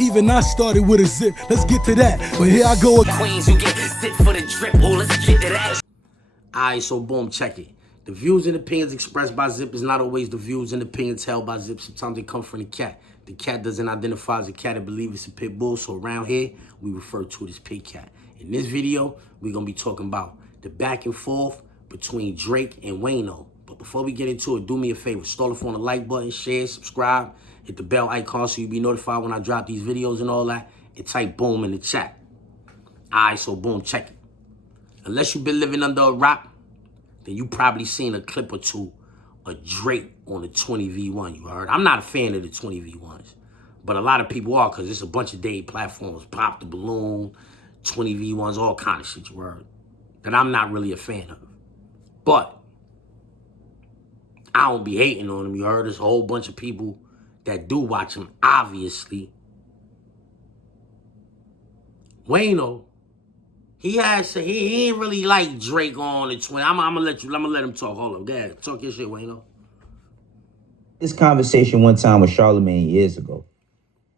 Even I started with a zip. Let's get to that. But here I go. Queens, you get zip for the drip. Oh, let's get to that. Alright, so boom, check it. The views and opinions expressed by Zip is not always the views and opinions held by Zip. Sometimes they come from the cat. The cat doesn't identify as a cat and believe it's a pit bull, so around here, we refer to it as pit cat. In this video, we're going to be talking about the back and forth between Drake and Wayno. But before we get into it, do me a favor. Start off on the like button, share, subscribe, hit the bell icon so you'll be notified when I drop these videos and all that, and type boom in the chat. Alright, so boom, check it. Unless you've been living under a rock, then you probably seen a clip or two of Drake on the 20v1, you heard? I'm not a fan of the 20v1s, but a lot of people are because it's a bunch of dating platforms. Pop the Balloon, 20v1s, all kind of shit, you heard? That I'm not really a fan of. But I don't be hating on them, you heard? There's a whole bunch of people that do watch them, obviously. Wayno, he ain't really like Drake on the 20. I'm gonna let him talk. Hold on, go ahead. Talk your shit, Wayno. This conversation one time with Charlemagne years ago,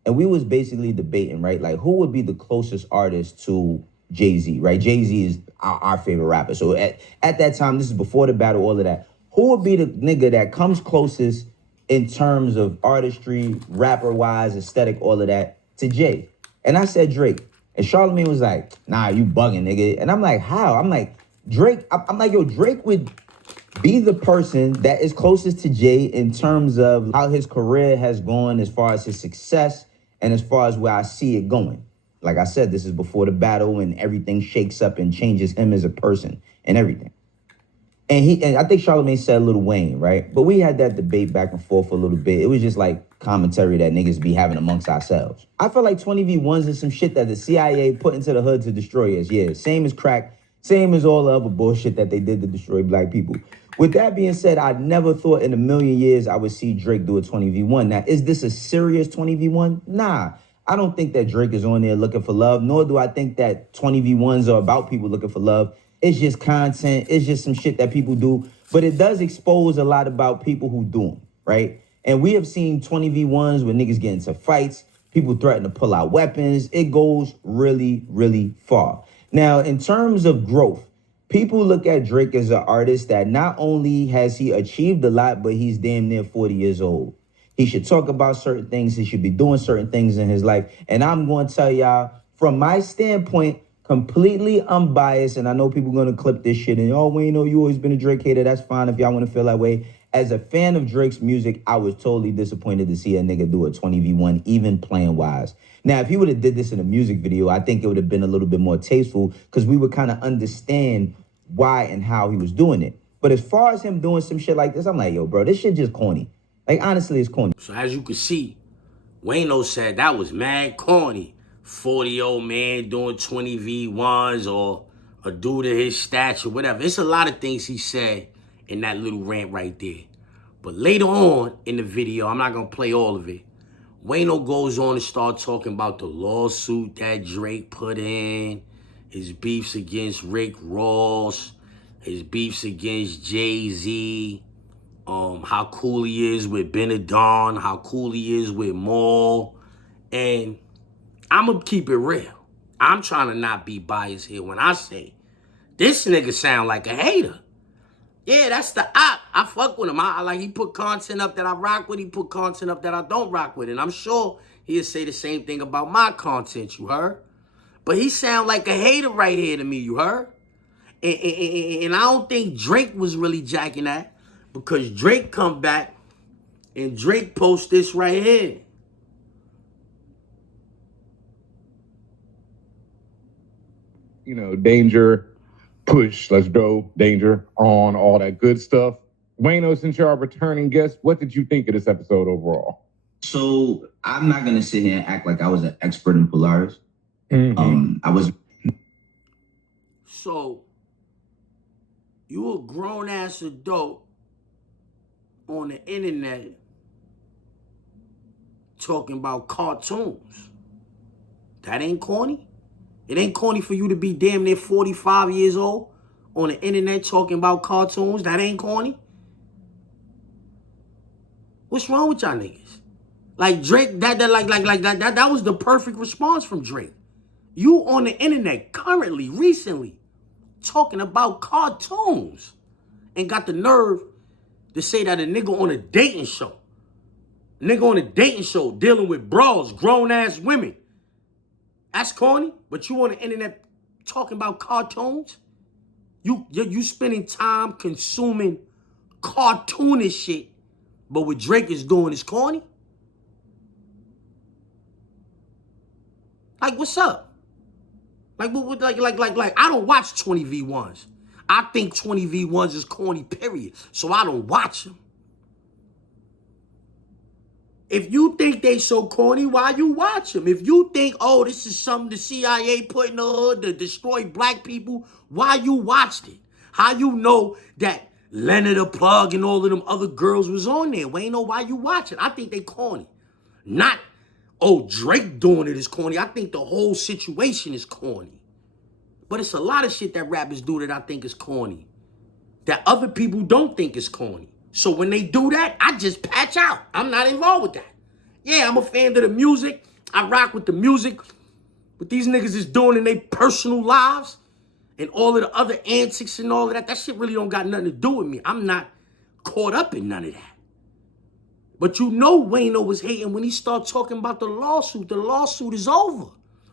and we was basically debating, right? Like, who would be the closest artist to Jay-Z, right? Jay-Z is our favorite rapper. So at that time, this is before the battle, all of that. Who would be the nigga that comes closest in terms of artistry, rapper-wise, aesthetic, all of that, to Jay? And I said Drake. And Charlemagne was like, nah, you bugging, nigga. And I'm like, how? I'm like, Drake, I'm like, yo, Drake would be the person that is closest to Jay in terms of how his career has gone as far as his success and as far as where I see it going. Like I said, this is before the battle and everything shakes up and changes him as a person and everything. And I think Charlemagne said Lil Wayne, right? But we had that debate back and forth for a little bit. It was just like commentary that niggas be having amongst ourselves. I feel like 20v1s is some shit that the CIA put into the hood to destroy us. Yeah, same as crack, same as all the other bullshit that they did to destroy black people. With that being said, I never thought in a million years I would see Drake do a 20v1. Now, is this a serious 20v1? Nah, I don't think that Drake is on there looking for love, nor do I think that 20v1s are about people looking for love. It's just content. It's just some shit that people do. But it does expose a lot about people who do them, right? And we have seen 20v1s where niggas get into fights. People threaten to pull out weapons. It goes really, really far. Now, in terms of growth, people look at Drake as an artist that not only has he achieved a lot, but he's damn near 40 years old. He should talk about certain things. He should be doing certain things in his life. And I'm going to tell y'all, from my standpoint, completely unbiased, and I know people are going to clip this shit and, oh, Wayno, you always been a Drake hater. That's fine if y'all want to feel that way. As a fan of Drake's music, I was totally disappointed to see a nigga do a 20v1, even playing wise. Now, if he would have did this in a music video, I think it would have been a little bit more tasteful because we would kind of understand why and how he was doing it. But as far as him doing some shit like this, I'm like, yo, bro, this shit just corny. Like, honestly, it's corny. So as you can see, Wayno said that was mad corny. 40-year-old man doing 20v1s or a dude of his stature, whatever. It's a lot of things he said in that little rant right there. But later on in the video, I'm not going to play all of it, Wayno goes on and start talking about the lawsuit that Drake put in, his beefs against Rick Ross, his beefs against Jay-Z, how cool he is with Benedon, how cool he is with Maul. And I'm going to keep it real. I'm trying to not be biased here when I say this nigga sound like a hater. Yeah, that's the op. I fuck with him. I like, he put content up that I rock with. He put content up that I don't rock with. And I'm sure he'll say the same thing about my content, you heard? But he sound like a hater right here to me, you heard? And I don't think Drake was really jacking that because Drake come back and Drake post this right here. You know, danger, push, let's go, danger, on, all that good stuff. Wayno, since you're our returning guest, what did you think of this episode overall? So I'm not going to sit here and act like I was an expert in Polaris. I was. So you a grown-ass adult on the internet talking about cartoons. That ain't corny? It ain't corny for you to be damn near 45 years old on the internet talking about cartoons. That ain't corny. What's wrong with y'all niggas? Like Drake, that was the perfect response from Drake. You on the internet currently, recently, talking about cartoons and got the nerve to say that a nigga on a dating show, dealing with bras, grown-ass women, that's corny, but you on the internet talking about cartoons? You spending time consuming cartoonish shit, but what Drake is doing is corny? Like, what's up? Like, I don't watch 20v1s. I think 20v1s is corny, period. So I don't watch them. If you think they so corny, why you watch them? If you think, oh, this is something the CIA put in the hood to destroy black people, why you watched it? How you know that Leonard the Plug and all of them other girls was on there? Wayno, why you watch it? I think they corny. Not, oh, Drake doing it is corny. I think the whole situation is corny. But it's a lot of shit that rappers do that I think is corny, that other people don't think is corny. So when they do that, I just patch out. I'm not involved with that. Yeah, I'm a fan of the music. I rock with the music. But these niggas is doing in their personal lives and all of the other antics and all of that, that shit really don't got nothing to do with me. I'm not caught up in none of that. But you know Wayno was hating when he started talking about the lawsuit. The lawsuit is over.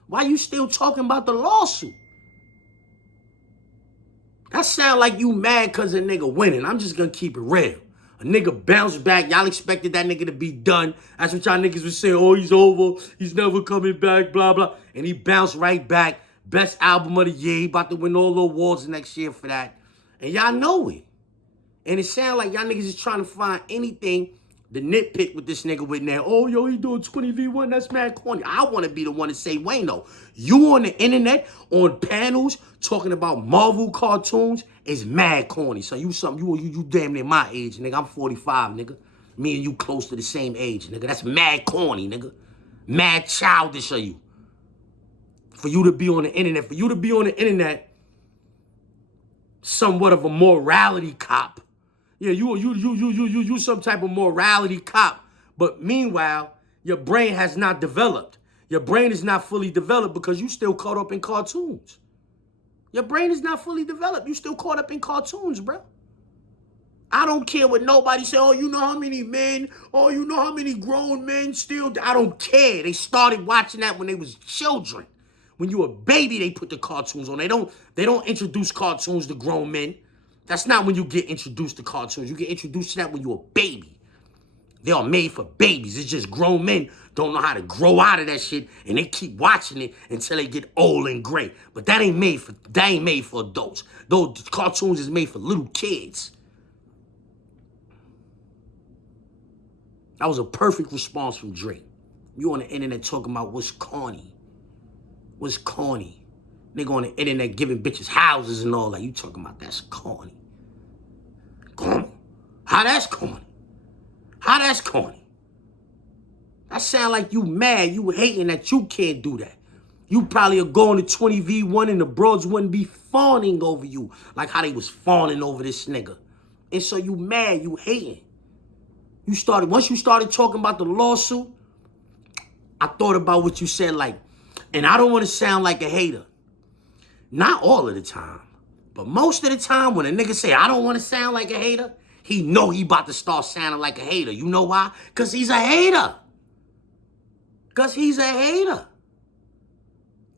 Why you still talking about the lawsuit? That sound like you mad because a nigga winning. I'm just going to keep it real. A nigga bounced back. Y'all expected that nigga to be done. That's what y'all niggas was saying. Oh, he's over. He's never coming back, blah, blah. And he bounced right back. Best album of the year. He about to win all the awards next year for that. And y'all know it. And it sound like y'all niggas is trying to find anything to nitpick with this nigga with now. Oh, yo, he doing 20v1. That's mad corny. I want to be the one to say, Wayno, you on the internet, on panels, talking about Marvel cartoons is mad corny. So you damn near my age, nigga. I'm 45, nigga. Me and you close to the same age, nigga. That's mad corny, nigga. Mad childish of you. For you to be on the internet, somewhat of a morality cop. Yeah, you some type of morality cop. But meanwhile, your brain has not developed. Your brain is not fully developed because you still caught up in cartoons. Your brain is not fully developed. You still caught up in cartoons, bro. I don't care what nobody say. Oh, you know how many men? Oh, you know how many grown men still? I don't care. They started watching that when they was children. When you were a baby, they put the cartoons on. They don't introduce cartoons to grown men. That's not when you get introduced to cartoons. You get introduced to that when you're a baby. They are made for babies. It's just grown men don't know how to grow out of that shit, and they keep watching it until they get old and gray. But that ain't made for adults. Those cartoons is made for little kids. That was a perfect response from Drake. You on the internet talking about what's corny. What's corny? Nigga on the internet giving bitches houses and all that. You talking about that's corny. Corny? How that's corny? How that's corny? That sound like you mad, you hating that you can't do that. You probably are going to 20v1 and the broads wouldn't be fawning over you like how they was fawning over this nigga. And so you mad, you hating. Once you started talking about the lawsuit, I thought about what you said, like, and I don't want to sound like a hater. Not all of the time, but most of the time when a nigga say, I don't want to sound like a hater, he know he about to start sounding like a hater. You know why? Because he's a hater. Because he's a hater.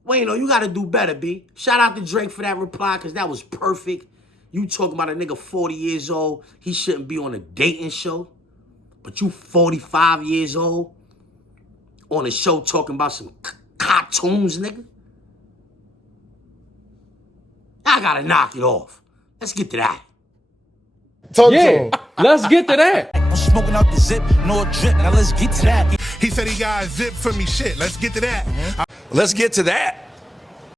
Wayno, you got to do better, B. Shout out to Drake for that reply, because that was perfect. You talking about a nigga 40 years old, he shouldn't be on a dating show. But you 45 years old on a show talking about some cartoons, nigga. I gotta knock it off. Let's get to that. Talk to him. Let's get to that. I'm smoking out the zip, no drip. Now let's get to that. He said he got a zip for me shit. Let's get to that. Let's get to that.